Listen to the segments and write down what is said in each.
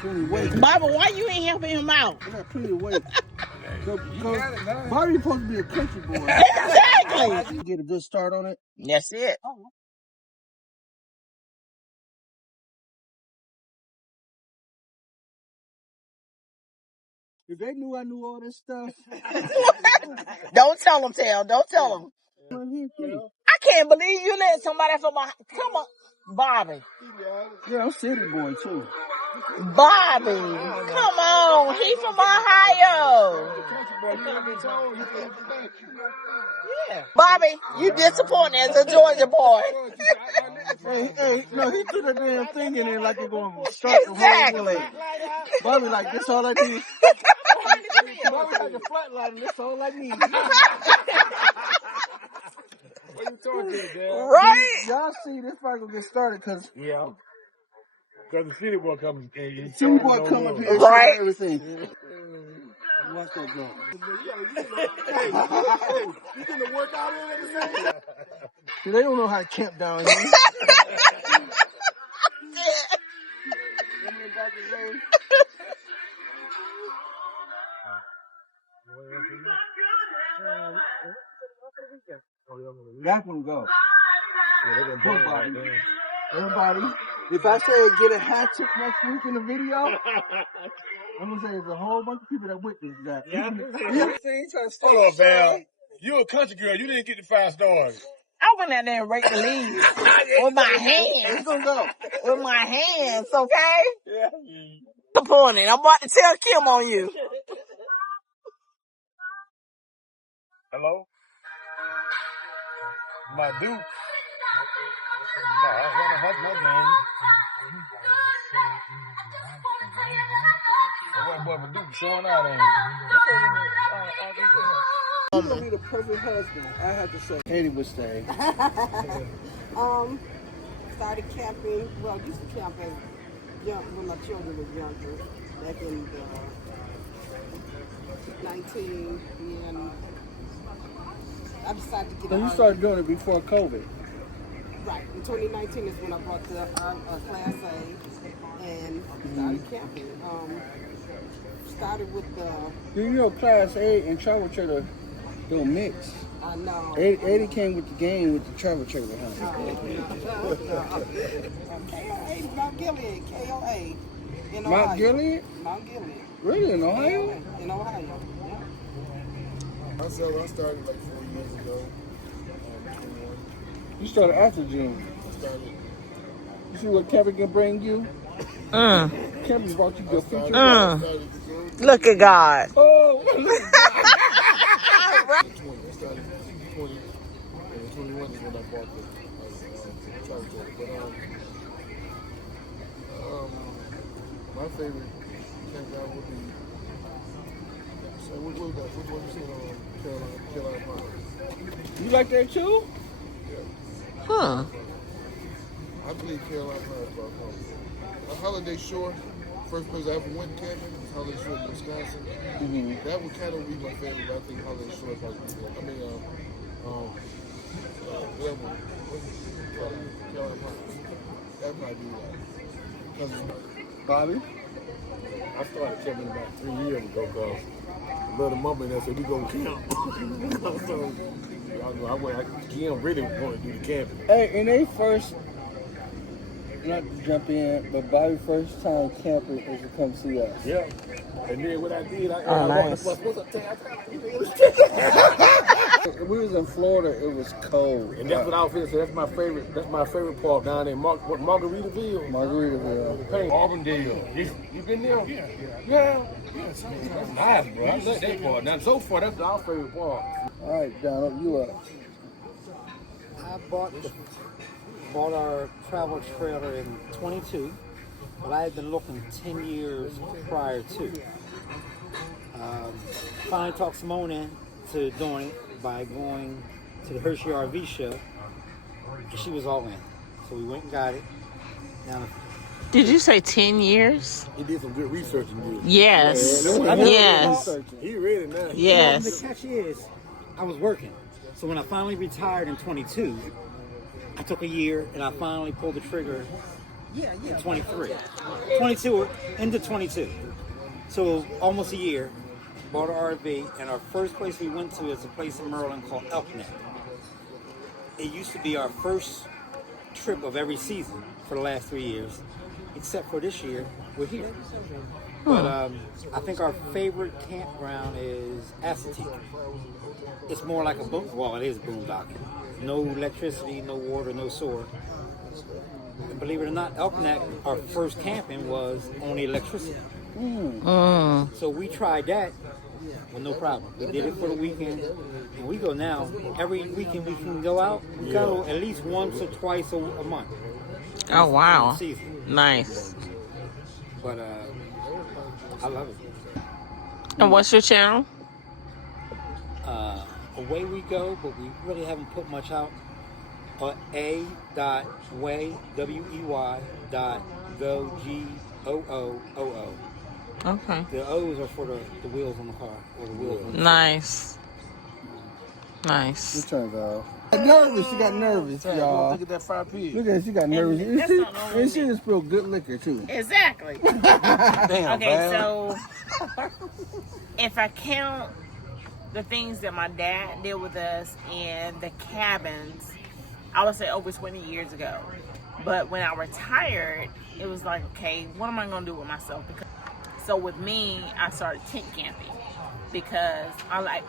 plenty of weight. Bobby, why you ain't helping him out? I got plenty of weight. Bobby's supposed to be a country boy. Exactly. Get a good start on it. That's it. If they knew I knew all this stuff. Don't tell them, Don't tell them. I can't believe you let somebody from my... Come on, Bobby. Yeah, I'm city boy, too. Bobby, come on. He from Ohio. Yeah. Bobby, you disappointed as a Georgia boy. Hey, no, he threw that damn thing in there like you're going to start the whole way. Bobby, like, this all I need. Bobby like a flatline, that's all I need. What you talking, Dad? Right? Y'all see this fight gonna get started, cause yeah. Because the city boy comes. City boy come up here, right? and everything. Watch that go. Hey, you getting the workout in at the same time? See, they don't know how to camp down here. That one go. Everybody, if I say get a hat trick next week in the video, I'm gonna say there's a whole bunch of people that witnessed that. Yeah. Hold on, Val. You a country girl. You didn't get the 5 stars. I went out there and raked the leaves with my hands. Gonna go with my hands, okay? Yeah. Disappointed. I'm about to tell Kim on you. Hello? My dude. No, I want to hug my game. What boy Duke showing out on you gonna be the perfect husband. I have to say. Katie would stay. Started camping. Well, used to camp as young when my children were younger. Back in 19, and I decided to get. So you started doing it before COVID. Right. In 2019 is when I bought the Class A and started camping. Started with the. You know, Class A and travel trailer don't mix. I know. Eddie came with the game with the travel trailer, huh? KOA, Mount Gilead, KOA. In Ohio. Mount Gilead? Mount Gilead. Really, in Ohio? In Ohio, yeah. I started like 4 years ago. 21. You started after June. I started. You see what Kevin can bring you? Kevin brought you your future. Look at God. Oh, I started 20, and 21 is when I bought the travel trailer. But my favorite campground would be. So what was that? Which one you seen on Carolina Pines? you like that too? Yeah. Huh. I believe Carolina Pines about home. Holiday Shore, first place I ever went camping, was Holiday Shore, Wisconsin. Mm-hmm. That would kind of be my favorite, but I think Holiday Shore is like, I mean, Carolina Pines. That might be like, Bobby? I started camping about 3 years ago because little mama and I said, we gonna camp. So, y'all know, Kim really wanted to do the camping. Hey, and they first, not to jump in, but Bobby's first time camping is to come see us. Yeah. And then what I did, I nice. walked the bus. We was in Florida, it was cold. And that's what I was finna say. That's my favorite park down there. Margaritaville? Margaritaville. Hey, Auburndale. You been there? Yeah. That's nice, bro. I love that park. Now, so far, that's our favorite park. All right, Donald, you up. I bought our travel trailer in 22, but I had been looking 10 years prior to. Finally talked Simone into doing it by going to the Hershey RV show, and she was all in. So we went and got it. Now, Did you say 10 years? He did some good researching. Yes. Yeah, Yes. He ready now. Yes. the catch is, I was working. So when I finally retired in 22, I took a year and I finally pulled the trigger in 23. 22 into 22. So almost a year. Bought an RV, and our first place we went to is a place in Maryland called Elk Neck. It used to be our first trip of every season for the last 3 years, except for this year, we're here. But I think our favorite campground is Assateague. It's more like a it is boondocking. No electricity, no water, no sewer. And believe it or not, Elk Neck, our first camping was only electricity. So we tried that with no problem. We did it for the weekend, and we go now. Every weekend we can go out. We go at least once or twice a month. Oh, wow. Season. Nice. But I love it. And what's your channel? Away we go, but we really haven't put much out. A.way, W-E-Y, go, G-O-O-O-O. Okay. The O's are for the wheels on the car, or the wheels on the Nice. Nice. Good turn, Val. Nervous. She got nervous, y'all. Look at that 5P. Look at her. She got nervous. And she just spilled good liquor, too. Exactly. Damn, Okay, so if I count the things that my dad did with us in the cabins, I would say over 20 years ago. But when I retired, it was like, okay, what am I going to do with myself? So with me, I started tent camping because I like,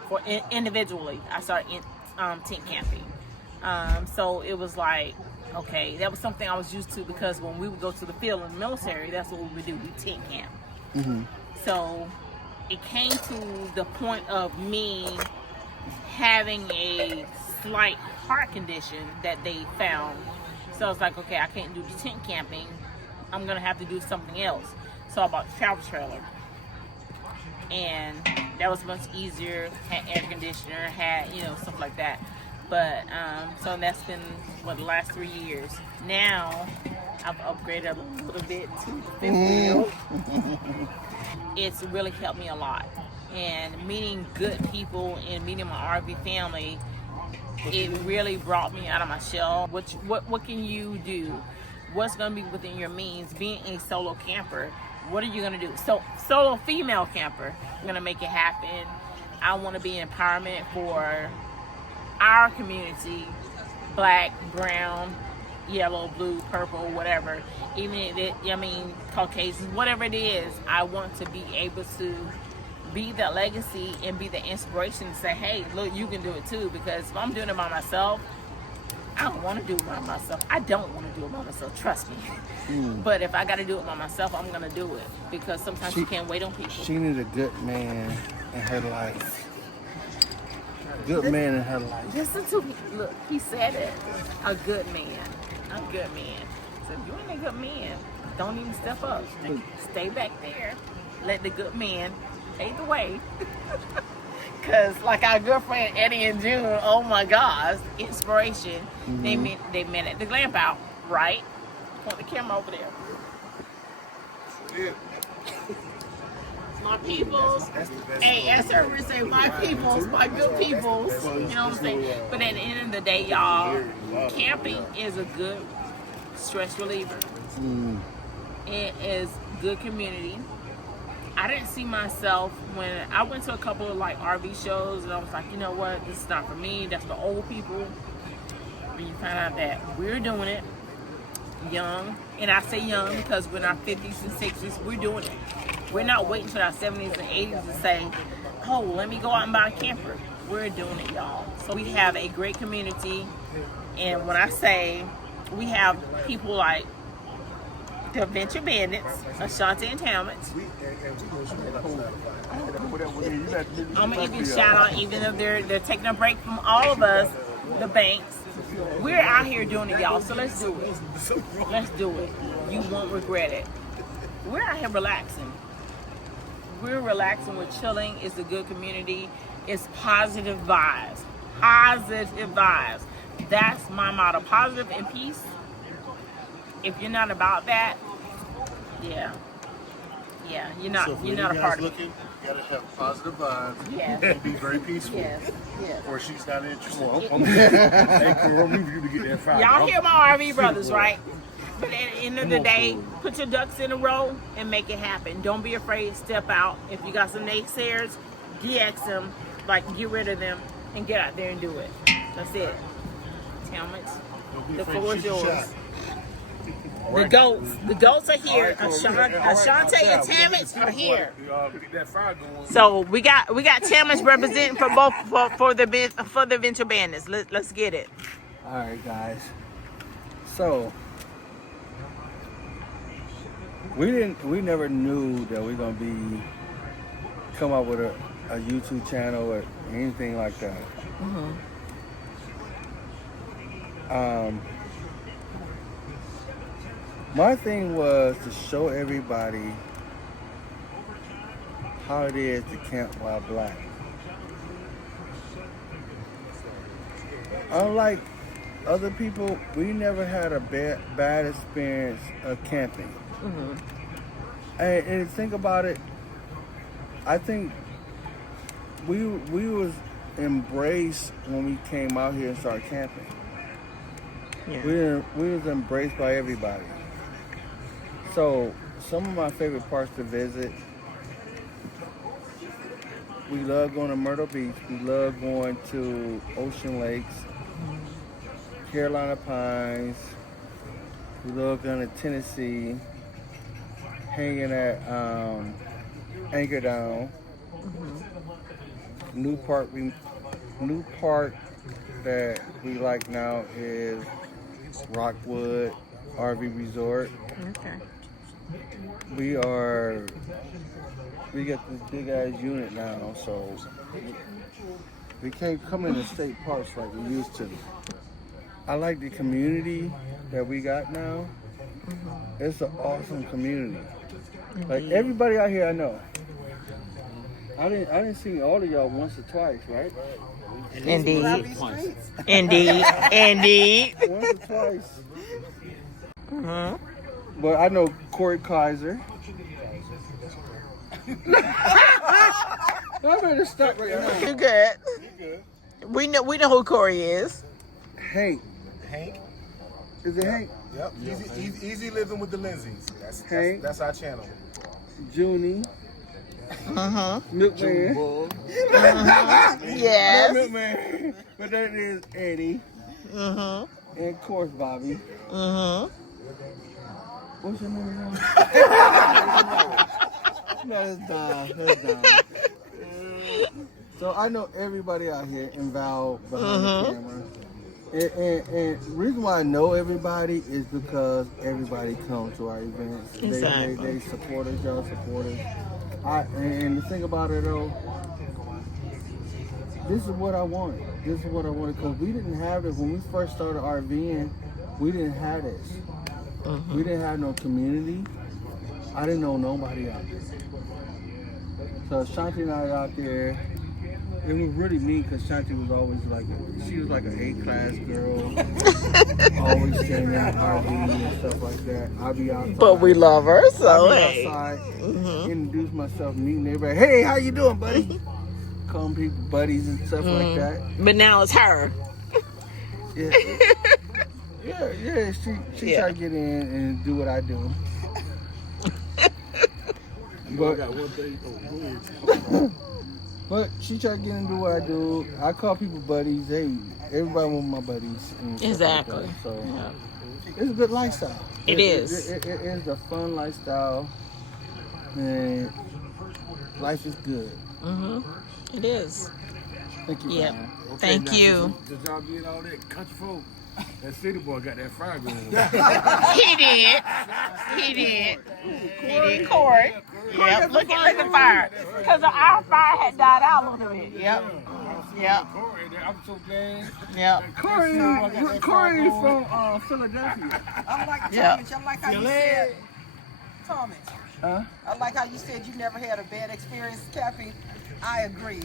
individually, I started tent camping. So it was like, okay, that was something I was used to because when we would go to the field in the military, that's what we would do, we tent camp. So it came to the point of me having a slight heart condition that they found. So I was like, okay, I can't do the tent camping. I'm going to have to do something else. So I bought a travel trailer. And that was much easier, had air conditioner, had, stuff like that. But, so that's been, the last 3 years. Now, I've upgraded a little bit to the fifth wheel. It's really helped me a lot. And meeting good people and meeting my RV family, it really brought me out of my shell. What can you do? What's going to be within your means? Being a solo camper, what are you going to do? So, solo female camper, I'm going to make it happen. I want to be an empowerment for our community, black, brown, yellow, blue, purple, whatever. Even if it, Caucasian, whatever it is, I want to be able to be that legacy and be the inspiration to say, hey, look, you can do it too. Because if I'm doing it by myself, I don't want to do it by myself. I don't want to do it by myself, trust me. But if I got to do it by myself, I'm going to do it. Because sometimes you can't wait on people. She needs a good man in her life. Good man in her life. Listen to me. Look, he said it. A good man. A good man. So if you ain't a good man, don't even step up. Stay back there. Let the good man pave the way. Because like our good friend Eddie and June, oh my gosh, inspiration. They met at the Glamp Out, right? Point the camera over there. Yeah. My peoples, hey, as servers say, my peoples, my good peoples, you know what I'm saying? But at the end of the day, y'all, camping is a good stress reliever. It is good community. I didn't see myself when I went to a couple of like RV shows and I was like, you know what, this is not for me, that's for old people. When you find out that we're doing it young, and I say young because we're in our 50s and 60s, we're doing it. We're not waiting until our 70s and 80s to say, oh, let me go out and buy a camper. We're doing it, y'all. So we have a great community. And when I say we have people like the Adventure Bandits, Ashanti and Talmage. I'm going to even shout out, even if they're taking a break from all of us, the Banks. We're out here doing it, y'all. So let's do it. Let's do it. You won't regret it. We're out here relaxing. We're relaxing, we're chilling. It's a good community. It's positive vibes. Positive vibes. That's my motto. Positive and peace. If you're not about that, you're not a part of it. You gotta have positive vibes. Yes. And be very peaceful. Yes. Or she's not interested. Hey, Carol, we need you to get that fire. Y'all hear my RV brothers, right? But at the end of the day, put your ducks in a row and make it happen. Don't be afraid. Step out. If you got some naysayers, DX them, like get rid of them, and get out there and do it. That's it. Talmage, the floor is yours. The goats are here. Ashante and Talmage are here. So we got Talmage representing for both for the Venture Bandits. Let's get it. All right, guys. So we never knew that we're gonna come up with a YouTube channel or anything like that. My thing was to show everybody how it is to camp while black. Unlike other people, we never had a bad experience of camping. And think about it, I think we was embraced when we came out here and started camping. Yeah. We was embraced by everybody. So some of my favorite parts to visit, we love going to Myrtle Beach. We love going to Ocean Lakes, Carolina Pines. We love going to Tennessee, hanging at Anchor Down. New park that we like now is Rockwood RV Resort. Okay. We got this big ass unit now, so we can't come into state parks like we used to. I like the community that we got now. It's an awesome community. Like everybody out here I know. I didn't see all of y'all once or twice, right? Indeed. Indeed. Once or twice. But I know Corey Kaiser. I better stop right now. You good? We know who Corey is. Hank. Hank? Is it Hank? Yep. Easy living with the Lindsays. Hank. That's our channel. Junie. Milkman. Yes. Not Milkman. But that is Eddie. And of course Bobby. What's your name again? No, that's Don. So I know everybody out here involved behind the camera. And the reason why I know everybody is because everybody comes to our events. Exactly. They support us, y'all support us. And the thing about it though, this is what I wanted. Because we didn't have it when we first started RVing. We didn't have this. We didn't have no community. I didn't know nobody out there. So Shanti and I out there, it was really neat because Shanti was always she was like an A-class girl. Always staying in the RV and stuff like that. I'll be outside. But we love her, so I'll be hey. outside, introduce myself, meeting everybody. Hey, how you doing, buddy? Calling people buddies and stuff like that. But now it's her. Yeah. Yeah, she try to get in and do what I do. But she try to get in and do what I do. I call people buddies. Hey, everybody want my buddies. And Exactly. Like so it's a good lifestyle. It is. It is a fun lifestyle, and life is good. It is. Thank you. Yep. Brian. Thank you. Did y'all get all that country folk? That city boy got that fire going. He did. Corey. Yep. Look at the fire. Because our fire had died out a little bit. Yep. I'm so glad. Yep. Corey is from Philadelphia. I like Thomas. I like how you said, Thomas. Huh? I like how you said you never had a bad experience camping. I agree.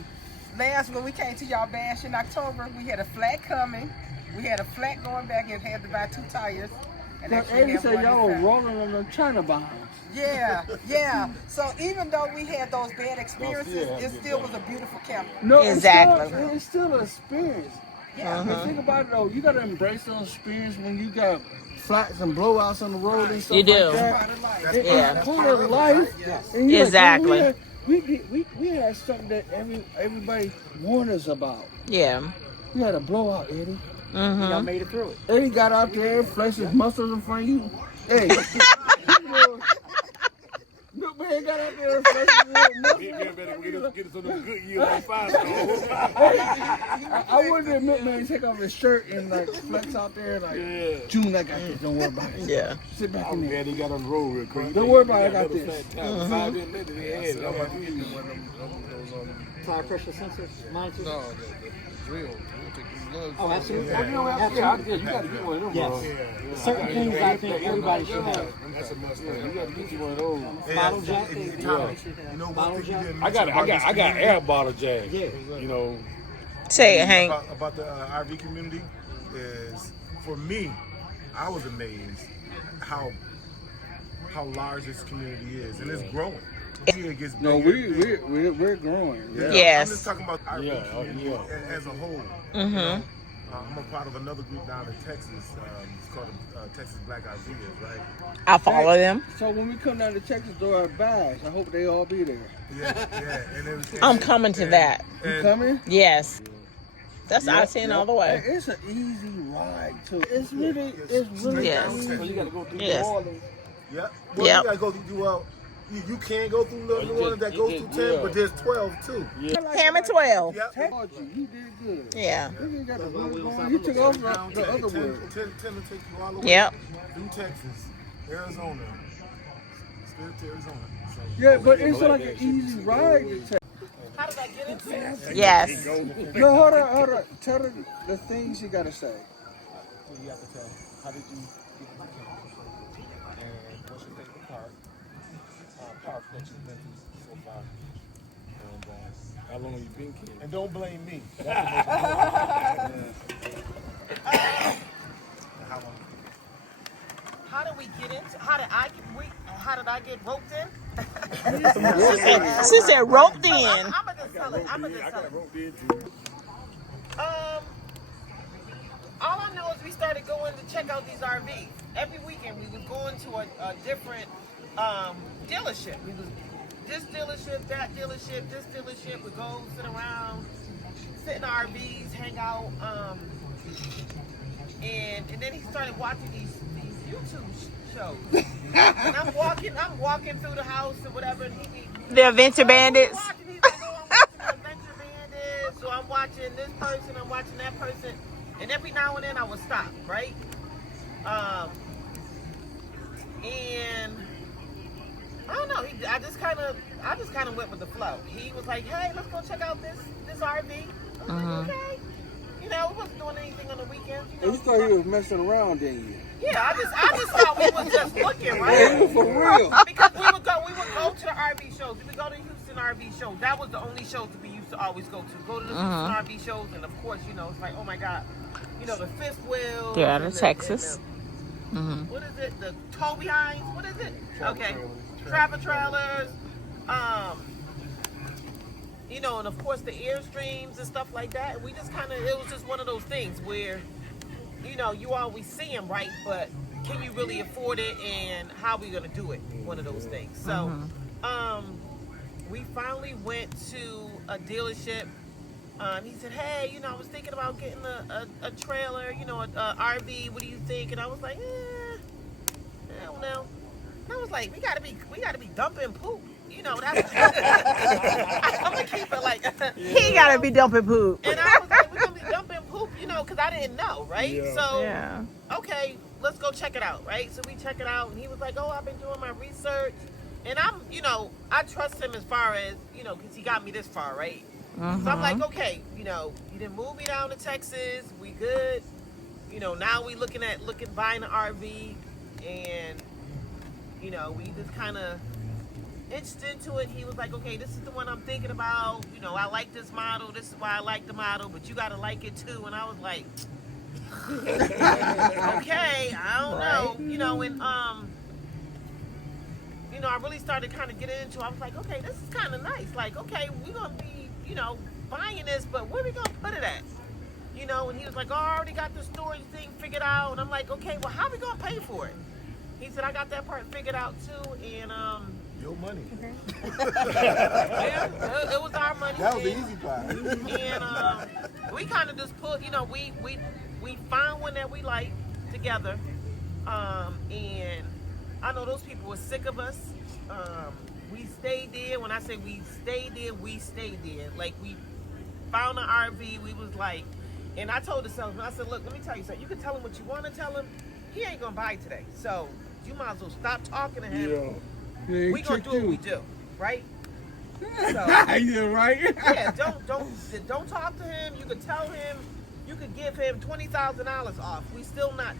Last when we came to y'all bash in October, we had a flat coming. We had a flat going back and had to buy 2 tires. And Eddie said y'all were rolling on the China bombs. Yeah. So even though we had those bad experiences, it still was a beautiful camp. No, Exactly. It's still an experience. Yeah. But think about it though, you gotta embrace those experience when you got flats and blowouts on the road and stuff You do. like that. Part of life. That's Yeah. Part of life. Yes. And you're Exactly. Like, we had something that everybody warned us about. Yeah. You had a blowout, Eddie. Mm-hmm. Y'all made it through it. Eddie got out there, flexed his muscles in front of you. Hey. Look, man, got out there and flexed his muscles. Get us on the good year on Fireside. I wouldn't admit, man, take off his shirt and like flex out there like, June, I got this, don't worry about it. Yeah. Sit back I'm in there. glad he got on the road real quick. Don't worry about it, I got this. 5 minutes later, they had it. I'm like, Tire pressure sensor monitor. No, the drill. You take these lugs. Oh, absolutely. yeah, you gotta get one of them, bro. Yes. Certain things I think everybody should have. That's a must. Yeah, you gotta get you one of those. Bottle jack. You know one thing you didn't I got air bottle jack. Yeah. You know, Say it, Hank. about the RV community is, for me, I was amazed how large this community is, and it's growing. It gets No, bigger. we're growing. Yeah. Yes. I'm just talking about the RV community as a whole. Mm-hmm. I'm a part of another group down in Texas. It's called Texas Black RVers, right? I follow them. So when we come down to Texas, throw our bags. I hope they all be there. Yeah. And it was, I'm coming to that. You coming? Yes. That's Yep, I-10 yep. all the way. It's an easy ride too. It's really Yes. easy. you gotta go through Yes. New Orleans. Yeah. Well, Yep. you gotta go through. You can go through New Orleans that goes through 10, but there's 12 too. Hammer 12. Yep. Technology, you did good. Yeah. You got the word going. You took off the other 10 word. will take you all the way Yep. through Texas, Arizona, still to Arizona. So, Yeah, but it's like an easy ride to take. How did I get into it? Yes. No, hold on. Tell her the things you gotta say. You have to tell how did you get the mechanic and what's your favorite part that you've been through so far. And how long have you been kidding? and don't blame me. How did we get into? How did I get roped in? She said roped in. I'm gonna just tell it. All I know is we started going to check out these RVs. Every weekend we was going to a different dealership. We was this dealership, that dealership, this dealership. We go sit around, sit in RVs, hang out. And then he started watching these YouTube shows. And I'm walking through the house or whatever. And The Adventure Bandits. He's like, oh, I'm watching the Adventure Bandits. So I'm watching this person, I'm watching that person. And every now and then I would stop, right? And I don't know. I just kind of went with the flow. He was like, "Hey, let's go check out this RV." I was like, "Okay." You know, we wasn't doing anything on the weekends. You thought you was messing around, didn't you? Yeah, I just thought we was just looking, right? For real. Because we would go to the RV shows. We would go to Houston RV shows. That was the only shows that we used to always go to. Go to the Houston RV shows, and of course, it's like, oh my God, the fifth wheel. They're out of Texas. What is it? The tow behinds? What is it? Okay. Travel trailers. And of course the Airstreams and stuff like that. And we just it was just one of those things where, you always see them, right? But can you really afford it, and how are we going to do it? One of those things. So, we finally went to a dealership. He said, hey, I was thinking about getting a trailer, a RV. What do you think? And I was like, I don't know. And I was like, we gotta be dumping poop. That's I'm gonna keep it like He gotta be dumping poop. And I was like, we're gonna be dumping poop, because I didn't know, right? Yeah. So okay, let's go check it out, right? So we check it out, and he was like, oh, I've been doing my research, and I'm, I trust him as far as, because he got me this far, right? So I'm like, okay, you didn't move me down to Texas, we good. Now we buying an RV, and we just kind of inched into it. He was like, okay, this is the one I'm thinking about. I like this model. This is why I like the model, but you gotta like it too. And I was like, okay, I don't know. And I really started kind of getting into it. I was like, okay, this is kind of nice. Like, okay, we're gonna be, buying this, but where we gonna put it at? You know, and he was like, oh, I already got the storage thing figured out. And I'm like, okay, well, how are we going to pay for it? He said, I got that part figured out too. And, Your money. yeah, it was our money. That was the easy part. And we kind of just put, you know, we found one that we like together. And I know those people were sick of us. We stayed there. When I say we stayed there, we stayed there. Like, we found an RV. We was like, and I told the salesman, I said, look, let me tell you something. You can tell him what you want to tell him. He ain't going to buy today. So you might as well stop talking to him. Yeah, We going to do what we do, right? So, yeah, right. yeah, don't talk to him. You could tell him, you could give him $20,000 off. We still not,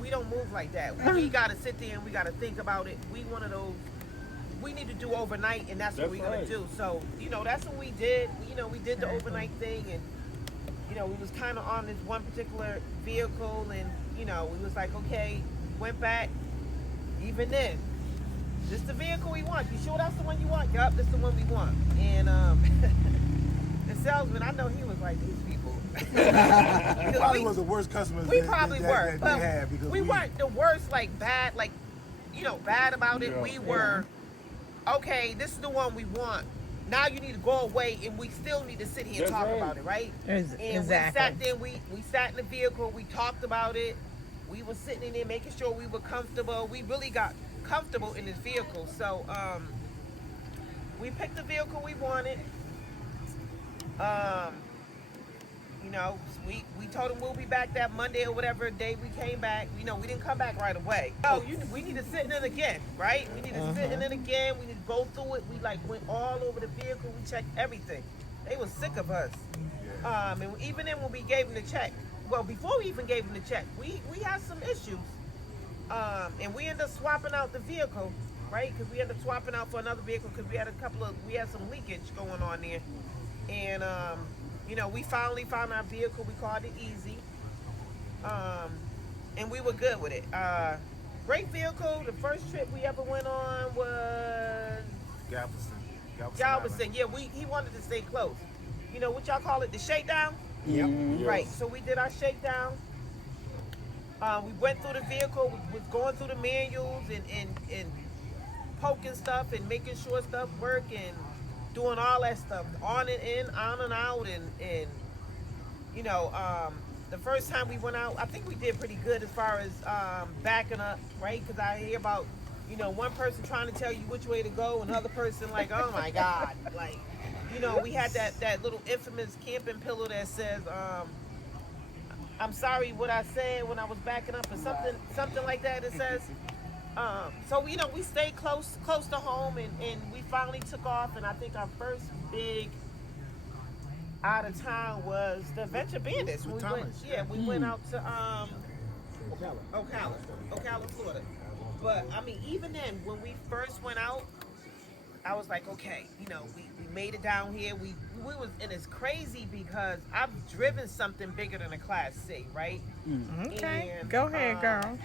we don't move like that. We got to sit there and we got to think about it. We one of those, we need to do overnight, and that's what we're going to do. So, you know, that's what we did. You know, we did the overnight thing, and, you know, we was kind of on this one particular vehicle, and, you know, we was like, okay, went back. Even then, this the vehicle we want. You sure that's the one you want? Yup, this the one we want. And the salesman, I know he was like, these people. Probably was the worst customers We probably were, that but they had because we weren't the worst, like bad, like, you know, bad about it. We were, okay, this is the one we want. Now you need to go away, and we still need to sit here and talk about it, right? And we sat there, we sat in the vehicle, we talked about it. We were sitting in there making sure we were comfortable. We really got comfortable in this vehicle. So we picked the vehicle we wanted. You know, we told him we'll be back that Monday or whatever day we came back. You know, we didn't come back right away. Oh, we need to sit in it again, right? We need to sit in it again. We need to go through it. We like went all over the vehicle. We checked everything. They were sick of us. And even then when we gave them the check, well, before we even gave them the check, we had some issues. And we ended up swapping out the vehicle, right? Because we ended up swapping out for another vehicle because we had some leakage going on there. And, you know, we finally found our vehicle. We called it Easy. And we were good with it. Great vehicle. The first trip we ever went on was Galveston. Yeah, he wanted to stay close. You know, what y'all call it, the shakedown? Yep. Right, so we did our shakedown. We went through the vehicle, we was going through the manuals and poking stuff and making sure stuff worked and doing all that stuff, on and in, on and out, and you know, the first time we went out, I think we did pretty good as far as backing up, right? Because I hear about, you know, one person trying to tell you which way to go, and another person like, oh my God, like, you know, we had that little infamous camping pillow that says, I'm sorry what I said when I was backing up, or something like that. It says, so, you know, we stayed close to home, and we finally took off. And I think our first big out of town was the Adventure Bandits. We went out to Ocala, Florida. But I mean, even then, when we first went out, I was like, okay, you know, we made it down here. We was, and it's crazy because I've driven something bigger than a Class C, right? Okay, and, go ahead, girl.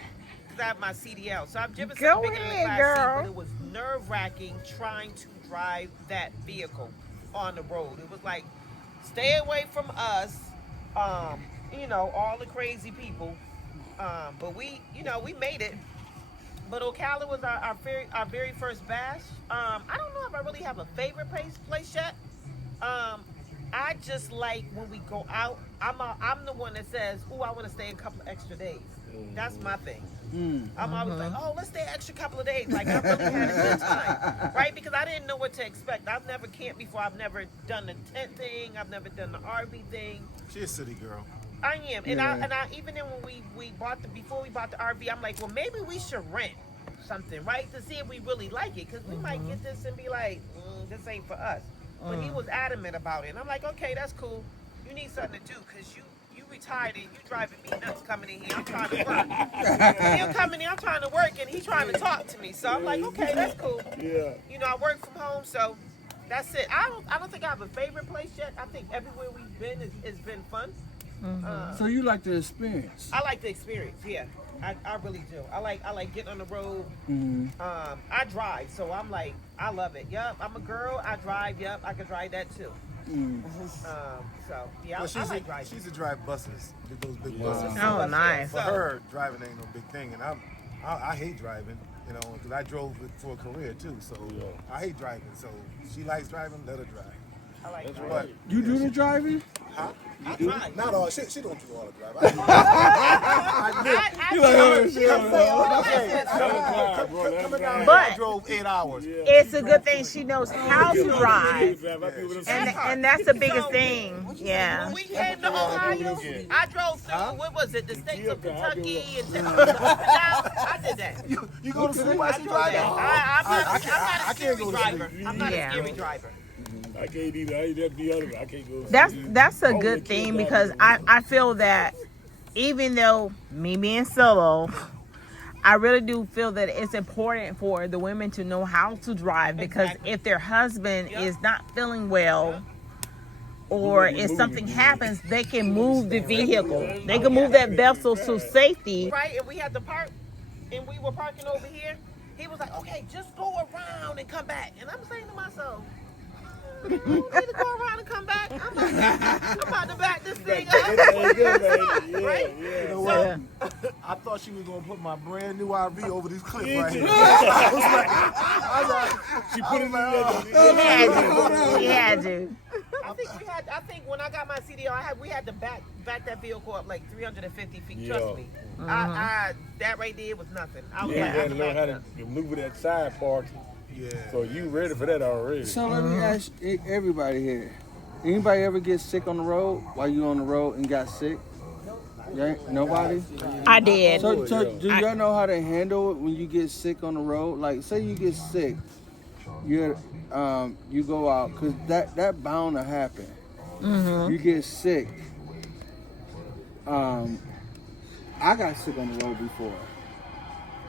Because I have my CDL, so I've driven something bigger than a Class C, but it was nerve-wracking trying to drive that vehicle on the road. It was like, stay away from us, you know, all the crazy people. But we, you know, we made it. But Ocala was our very first bash. I don't know if I really have a favorite place yet. I just like when we go out. I'm the one that says, "Ooh, I want to stay a couple of extra days." That's my thing. I'm always like, "Oh, let's stay an extra couple of days." Like I really had a good time, right? Because I didn't know what to expect. I've never camped before. I've never done the tent thing. I've never done the RV thing. She's a city girl. I am, and I even then when before we bought the RV, I'm like, well, maybe we should rent something, right, to see if we really like it, because we might get this and be like, this ain't for us. But he was adamant about it, and I'm like, okay, that's cool. You need something to do, because you retired and you driving me nuts coming in here. I'm trying to work. Him coming in, I'm trying to work, and he's trying to talk to me. So I'm like, okay, that's cool. Yeah. You know, I work from home, so that's it. I don't think I have a favorite place yet. I think everywhere we've been has been fun. So you like the experience? I like the experience, yeah. I really do. I like getting on the road. Mm-hmm. I drive, so I'm like, I love it. Yup, I'm a girl. I drive. Yup, I can drive that too. So yeah, Well, I like driving. she used to drive buses, those big buses. Oh, nice. For her, driving ain't no big thing, and I hate driving, you know, because I drove it for a career too. So I hate driving. So she likes driving, let her drive. I like driving. But You do the driving? huh? I drive. Not all. She don't do all the driving. I drove 8 hours. It's a good thing she knows how to drive, and that's the biggest thing. Yeah. When we came to Ohio, I drove through, what was it, the states of Kentucky and Tennessee. I did that. You go to sleep while she driving? I'm not a scary go to driver. sleep. I'm not a Yeah. scary driver. I can't either. I have to be honest. I can't go. That's a good thing because I feel that even though me being solo, I really do feel that it's important for the women to know how to drive because if their husband is not feeling well or if something happens, they can move the vehicle. They can move that vessel to safety. Right, and we had to park, and we were parking over here. He was like, okay, just go around and come back. And I'm saying to myself, I don't need to go around and come back. I'm about to back this thing up. Right? You know what? I thought she was gonna put my brand new RV over this cliff right here. I was like, She put it in there. He had to. I think when I got my CDL, we had to back that vehicle up like 350 feet. Trust me. That right there was nothing. I was You like, had to learn how to maneuver that side part. yeah. So you ready for that already? So let me ask everybody here. Anybody ever get sick on the road while you on the road and got sick? Yeah, nobody? I did. So do y'all know how to handle it when you get sick on the road? Like, say you get sick, you go out, because that bound to happen. You get sick. I got sick on the road before.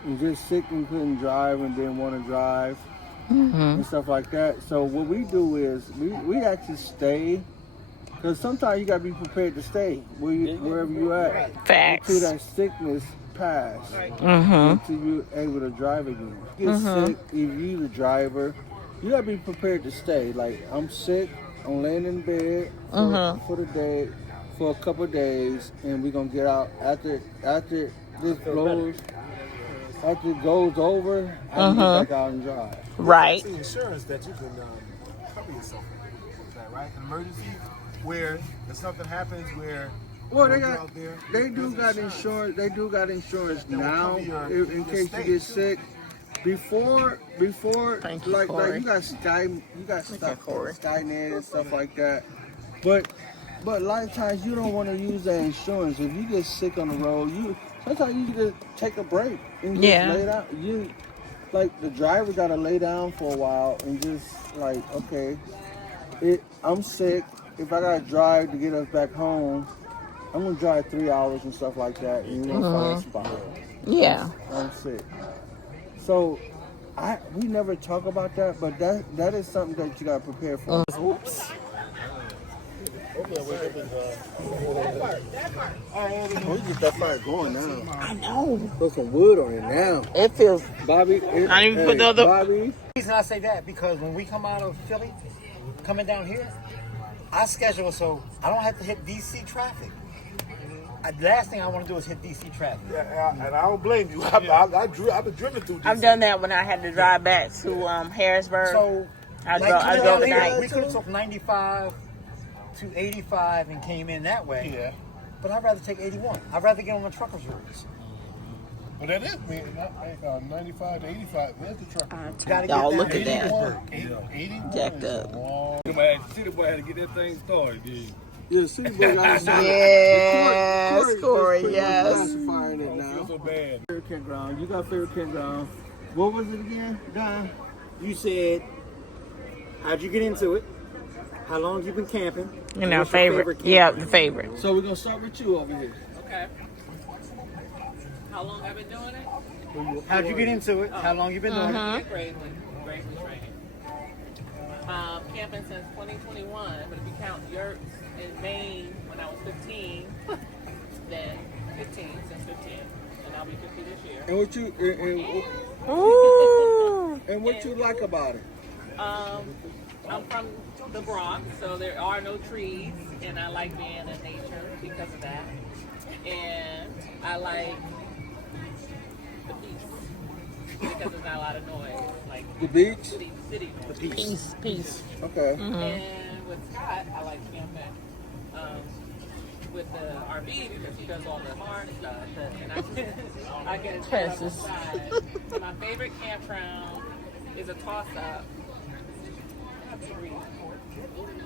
And just sick and couldn't drive and didn't want to drive and stuff like that. So what we do is we actually stay, because sometimes you got to be prepared to stay wherever you at. Facts. Until that sickness pass. Until you're able to drive again. Get sick, if you the driver, you got to be prepared to stay. Like, I'm sick, I'm laying in bed for the day, for a couple of days, and we're going to get out after this blows. After it goes over, I can get back out and drive. Right. It's the insurance that you can cover yourself with that, right? An emergency where if something happens where Well, you're out there, they do got insurance. They do got insurance will now cover in case you get sick. Before, Thank you, like Corey. you got stuff called Skynet and stuff like that. But a lot of times you don't want to use that insurance. If you get sick on the road, sometimes you just take a break and just lay down. Like the driver gotta lay down for a while and just like, okay, I'm sick. If I gotta drive to get us back home, I'm gonna drive 3 hours and stuff like that, and you're gonna find a spot. Yeah. I'm sick. So we never talk about that, but that is something that you gotta prepare for. Oops. We get that fire going now. I know. Put some wood on it now. It feels. Bobby, Not even put the other. Bobby. The reason I say that because when we come out of Philly, coming down here, I schedule it so I don't have to hit DC traffic. The last thing I want to do is hit DC traffic. Yeah, and I don't blame you. I've been driven through this. I've done that when I had to drive back to Harrisburg. So I like, drove at you know, night. we could have took 95 to 85 and came in that way. Yeah. But I'd rather take 81. I'd rather get on the trucker's routes. But that is, man, 95 to 85. Where's the truck? Gotta Y'all get look that at that. 81. Jacked up. City boy had to get that thing started, dude. Yeah, City Boy got Yes, Corey, yes. Classifying it I now. feel so bad. Favorite campground. You got favorite campground. What was it again, Don? You said, how'd you get into it? How long you been camping? You know, What's your favorite. camp? Yeah, the favorite. So we're gonna start with you over here. Okay. How long have I been doing it? How'd you get into it? How long you been doing it? Gravely training. Camping since 2021, but if you count yurts in Maine when I was 15, then 15, since 15. And and I'll be 50 this year. And what you Ooh. and what you like about it? I'm from the Bronx, so there are no trees, and I like being in nature because of that. And I like the peace because there's not a lot of noise, like The beach? city noise. Peace. Okay. And with Scott, I like camping with the RV because he does all the hard stuff, and I can chill outside. My favorite campground is a toss-up.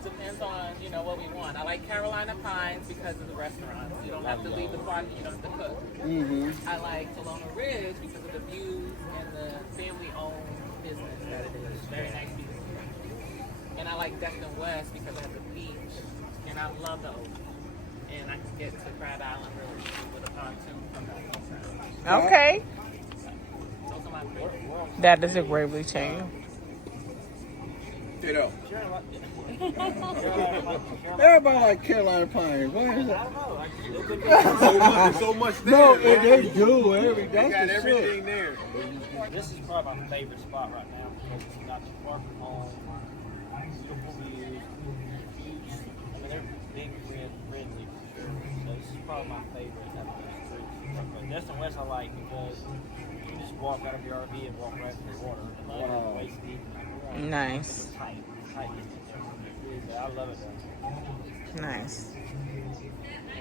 Depends on, you know, what we want. I like Carolina Pines because of the restaurants. You don't have to leave the park, you don't have to cook. I like Kelowna Ridge because of the views and the family-owned business that it is. Very nice people. And I like Destin West because I have the beach, and I love the ocean. And I can get to Crab Island really easy with a pontoon from the ocean. Okay. Those are my favorites. That is a great routine. Ditto. Everybody like Carolina Pines. Why is that? So much there. No, they do. That's got the everything shit. there. This is probably my favorite spot right now because it's not too far from home. Beautiful views, huge. I mean, they're big red leaf for sure. So this is probably my favorite out of those three. But Destin West I like because you can just walk out of your RV and walk right into the water. The land is waist deep. Nice. It's tight. I love it though. Nice.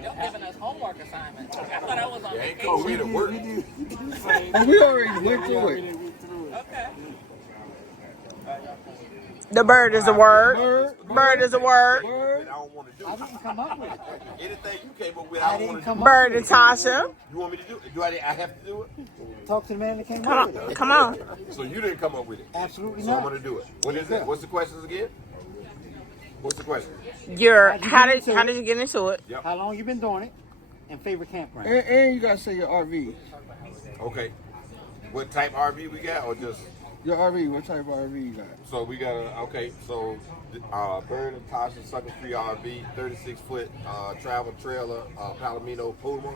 Y'all giving us homework assignments. I thought I was on Ain't vacation. cool. We to work. And we already went through it. Okay. The bird is a word. Bird is a word. I don't want to do. I didn't come up with it. Anything you came up with, I I don't didn't want to come do. up Bird with and Tasha. You want me to do it? Do I have to do it? it. Talk to the man that came Come up with on. it. Come on. So you didn't come up with it. Absolutely So I'm not. gonna do it. What is it? What's the questions again? What's the question? How did you get into it? How long you been doing it? And favorite campground. And you gotta say your RV. Okay. What type RV we got, or just? Your RV. What type of RV you got? So we got so Bird and Tasha Sucker Free RV, 36-foot travel trailer, Palomino Puma.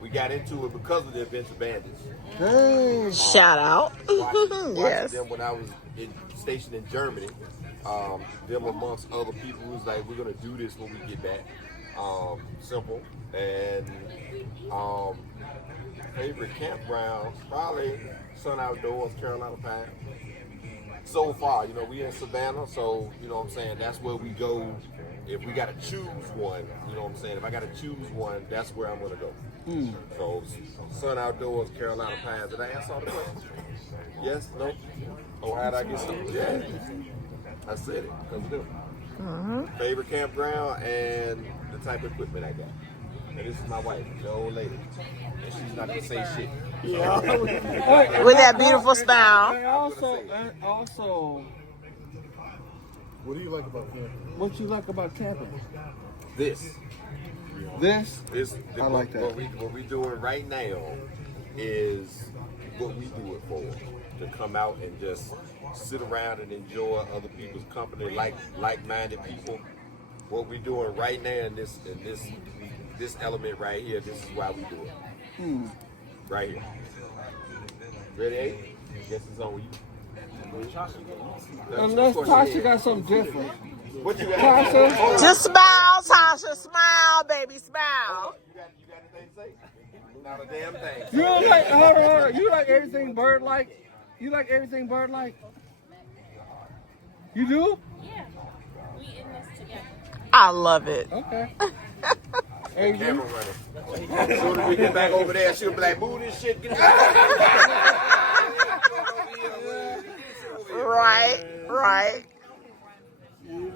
We got into it because of the Adventure Bandits. Hey. Shout out. Watching Yes. them when I was stationed in Germany. Them amongst other people who was like, we're gonna do this when we get back. Simple. And favorite campground, probably Sun Outdoors, Carolina Pine. So far, you know, we in Savannah, so you know what I'm saying, that's where we go. If we gotta choose one, you know what I'm saying, if I gotta choose one, that's where I'm gonna go. So Sun Outdoors, Carolina Pines. Did I answer all the questions? Yes? No? Oh, how'd I get something? Yeah. I said it because of them. Favorite campground and the type of equipment I got. And this is my wife, the old lady. And she's not gonna say shit. With that beautiful smile. And also, What do you like about camping? what you like about camping? This. This? I like that. What we doing right now is what we do it for. To come out and just sit around and enjoy other people's company, like-minded people. What we doing right now in this element right here, this is why we do it. Right here. Ready, A? Guess it's on you. Unless Tasha got something different. What you got? Tasha? Just smile, Tasha. Smile, baby. Smile. You got anything to say? Not a damn thing. You don't like, hold on. You like everything bird-like? You like everything bird-like? You do? Yeah, we in this together. I love it. Okay. Camera running. As soon as we get back over there, she'll be like, move this shit. Get Right. Indeed.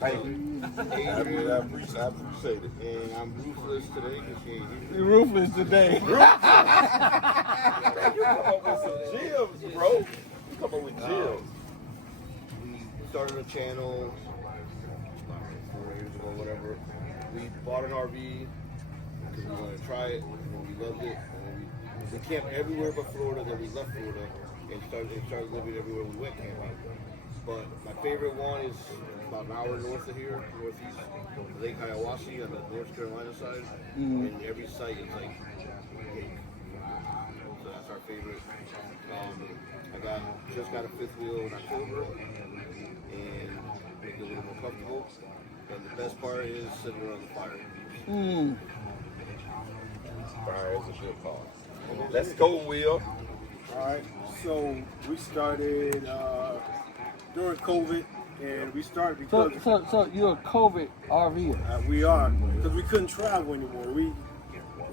Thank you. I appreciate it. And I'm ruthless today. You're ruthless today. You come up with some gems, bro. You come up with gems. We started a channel 4 years ago, whatever. We bought an RV because we wanted to try it. We loved it. And we camped everywhere but Florida. Then we left Florida and started living everywhere we went camping. But my favorite one is about an hour north of here, northeast, Lake Hiawassee on the North Carolina side. And every site is like cake. So that's our favorite. Just got a fifth wheel in October and make it a little more comfortable. And the best part is sitting around the fire. Fire is a good call. Let's go, Will. All right, so we started during COVID, and we started because So you're a COVID RVer. we are because we couldn't travel anymore.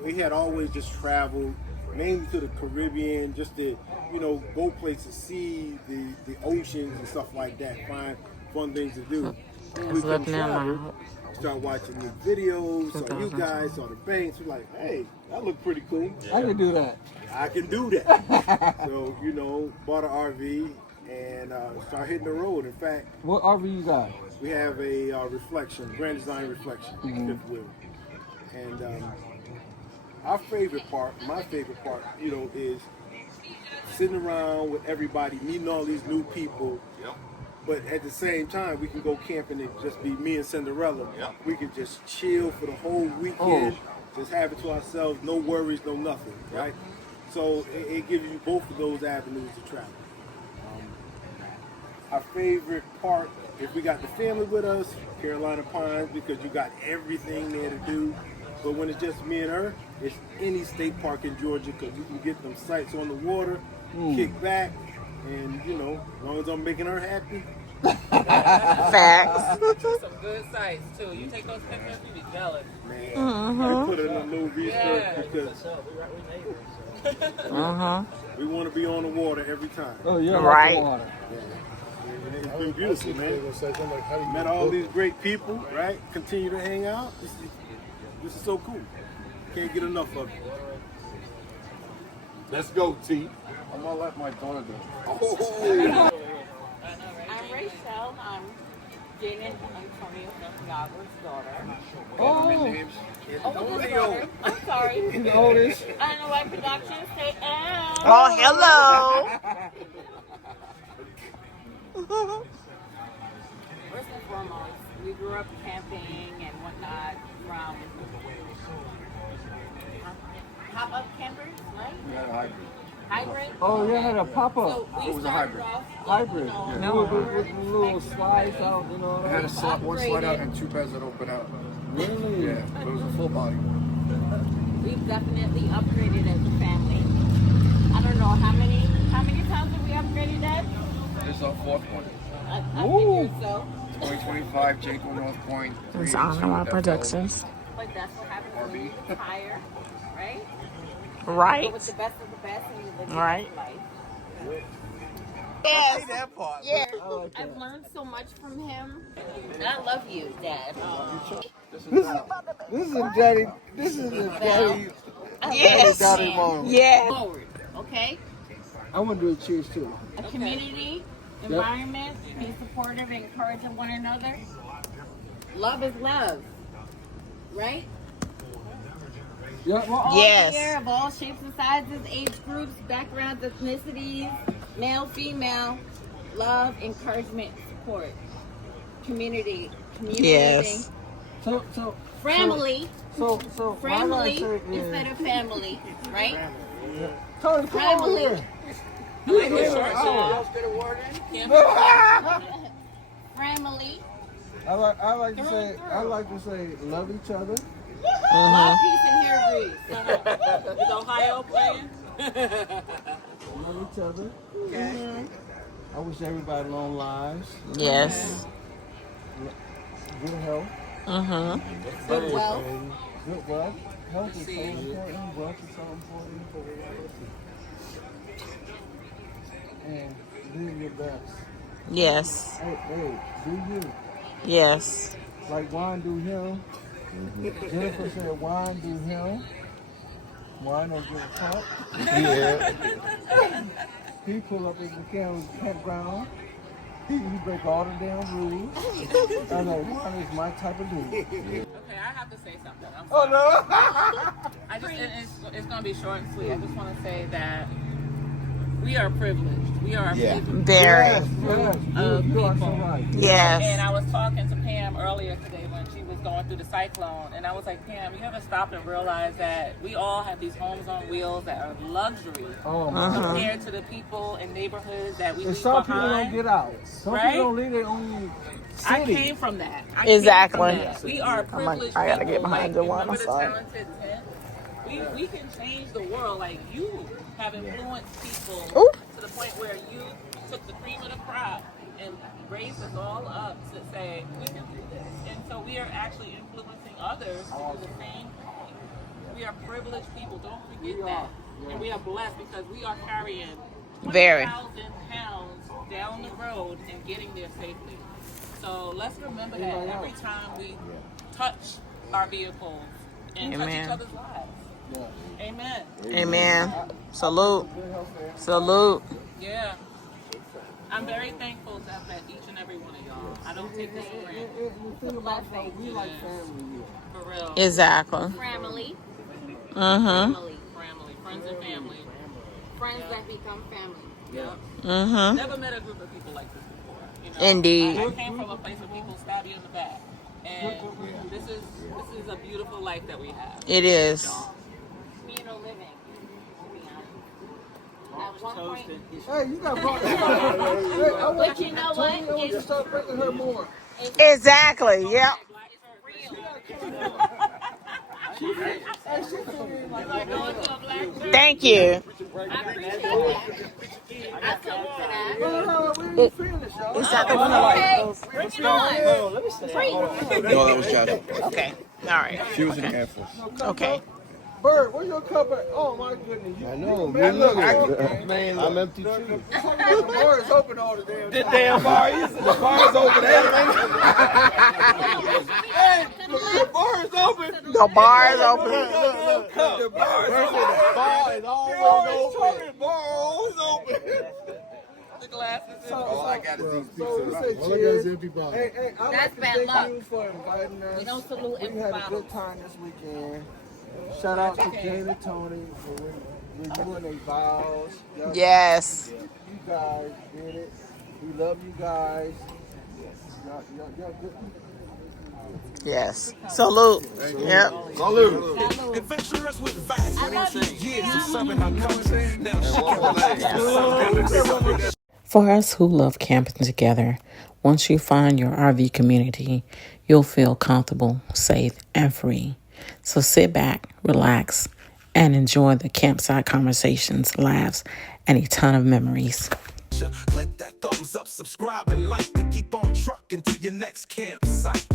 We had always just traveled mainly to the Caribbean, just to go places, see the oceans and stuff like that, find fun things to do. We couldn't travel. Start watching new videos, saw you guys, saw the banks. We're like, hey, that looked pretty cool. I can do that. I can do that. So, bought an RV and start hitting the road. In fact, What RV you got? we have a Reflection, Grand Design Reflection, fifth wheel. And my favorite part, is sitting around with everybody, meeting all these new people. Yep. But at the same time, we can go camping and just be me and Cinderella. Yep. We can just chill for the whole weekend, just have it to ourselves, no worries, no nothing, right? So it gives you both of those avenues to travel. Our favorite part, if we got the family with us, Carolina Pines, because you got everything there to do. But when it's just me and her, it's any state park in Georgia because you can get them sights on the water, kick back, and as long as I'm making her happy. Facts. Some good sights too. You take those pictures, you be jealous. Man, we put in a little research because we want to be on the water every time. Oh, you're Right. on the water. It's been beautiful, man. Met all these great people, right? Continue to hang out. This is so cool. Can't get enough of it. Let's go, T. I'm gonna let my daughter go. I'm Rachel. I'm Jaden Antonio Santiago's daughter. Oh, Oldest daughter. I'm sorry. the oldest. And the White Productions say, Oh, hello. First and foremost, we grew up camping and whatnot from pop-up campers, right? Yeah, Hybrid. Oh, yeah, had a pop-up. So we started off Hybrid. No. With little slides out, It had a slide, one slide out and two beds that open out. Really? Yeah, but it was a full body. We've definitely upgraded as a family. I don't know how many times have we upgraded that? This is our fourth one. I figured so. 2025, Janko North Point. It's on our productions. But that's what happens when you retire, right? Right. But with the best of the best and you live your Right. life. Yes. That part. Yeah. I've learned so much from him. And I love you, Dad. This is daddy. This is the daddy. Yes. Daddy mom. Yes. Forward, okay? I want to do a cheers too. A community, environment, be supportive, encouraging one another. Love is love, right? Yeah. We're all Yes. here of all shapes and sizes, age groups, backgrounds, ethnicities, male, female. Love, encouragement, support. Community. Yes. So Family. So Family my answer instead of family, right? Tony, come over here. Family. I like to say love each other. Love, peace, and hair grease. Is Ohio playing? Love each other. I wish everybody long lives, Yes. good health, Good wealth. good wealth. Health is so important. Wealth is so important. And do your best. Yes. Hey, do you. Yes. Like wine do him. Jennifer said wine do him. Wine don't give a fuck. Yeah. He pull up in the campground. He break all the damn rules. I'm like, wine is my type of dude. Okay, I have to say something. I'm Oh sorry. no! I just, it's going to be short and sweet. I just want to say that we are privileged. We are a Yeah. privileged Very. group You of are so people. right. Yes. And I was talking to Pam earlier today when she was going through the cyclone, and I was like, Pam, you ever stop and realize that we all have these homes on wheels that are luxury Oh my God. compared to the people in neighborhoods that we And leave some people don't behind? get out. Some Right? people don't leave their own I city. came from that. Exactly. We are privileged I gotta people. get behind the one. Remember I'm the sorry. talented 10? We can change the world. Like, you have influenced people Ooh. to the point where you took the cream of the crop and raised us all up to say, we can do this. And so we are actually influencing others to do the same thing. We are privileged people. Don't forget that. And we are blessed because we are carrying Very. 20,000 pounds down the road and getting there safely. So let's remember that every time we touch our vehicles and touch Amen. each other's lives. Amen. Amen. Salute. Salute. Yeah. I'm very thankful to have met each and every one of y'all. I don't take this for granted. The thing about it, we like family here. For real. Exactly. Family. Mm-hmm. Family. Family. Friends and family. Friends that become family. Yeah. Mm-hmm. Never met a group of people like this before. You know? Indeed. I came from a place where people stab you in the back. And this is a beautiful life that we have. It is. Communal living. To be honest. At one point, Hey, you got brought hey, but you know what? I want you to start bringing her more. Exactly. Yep. Hey, she told me like, Thank you. I appreciate that. I salute to that. no, we didn't finish, y'all. Is that the one that Okay, bring it on. No, that was Josh. Okay. All right. She was in the Air Force. Okay. Bird, where's your cup at? Oh my goodness. I know, man, look, man, I'm empty too. the bar is open all the damn The time. damn bar is the bar is over there, man. Hey, the bar is open. The bar is open. The bar is open. The bar is always open. The bar always open. The glasses. All I got is these So we pieces. say All I got cheers. is empty bottles. Hey, I'd That's like to bad thank luck. you for inviting us. We don't salute We empty had a bottles. good time this weekend. Shout out to Jane and Tony for renewing their vows. Yes. You guys did it. We love you guys. Y'all good. Yes. Salute. Yep. Salute. Adventurous with vibes. I love you. Years of serving our country. Now For us who love camping together, once you find your RV community, you'll feel comfortable, safe, and free. So sit back, relax, and enjoy the campsite conversations, laughs, and a ton of memories. Let that thumbs up, subscribe, and like, and keep on trucking to your next campsite.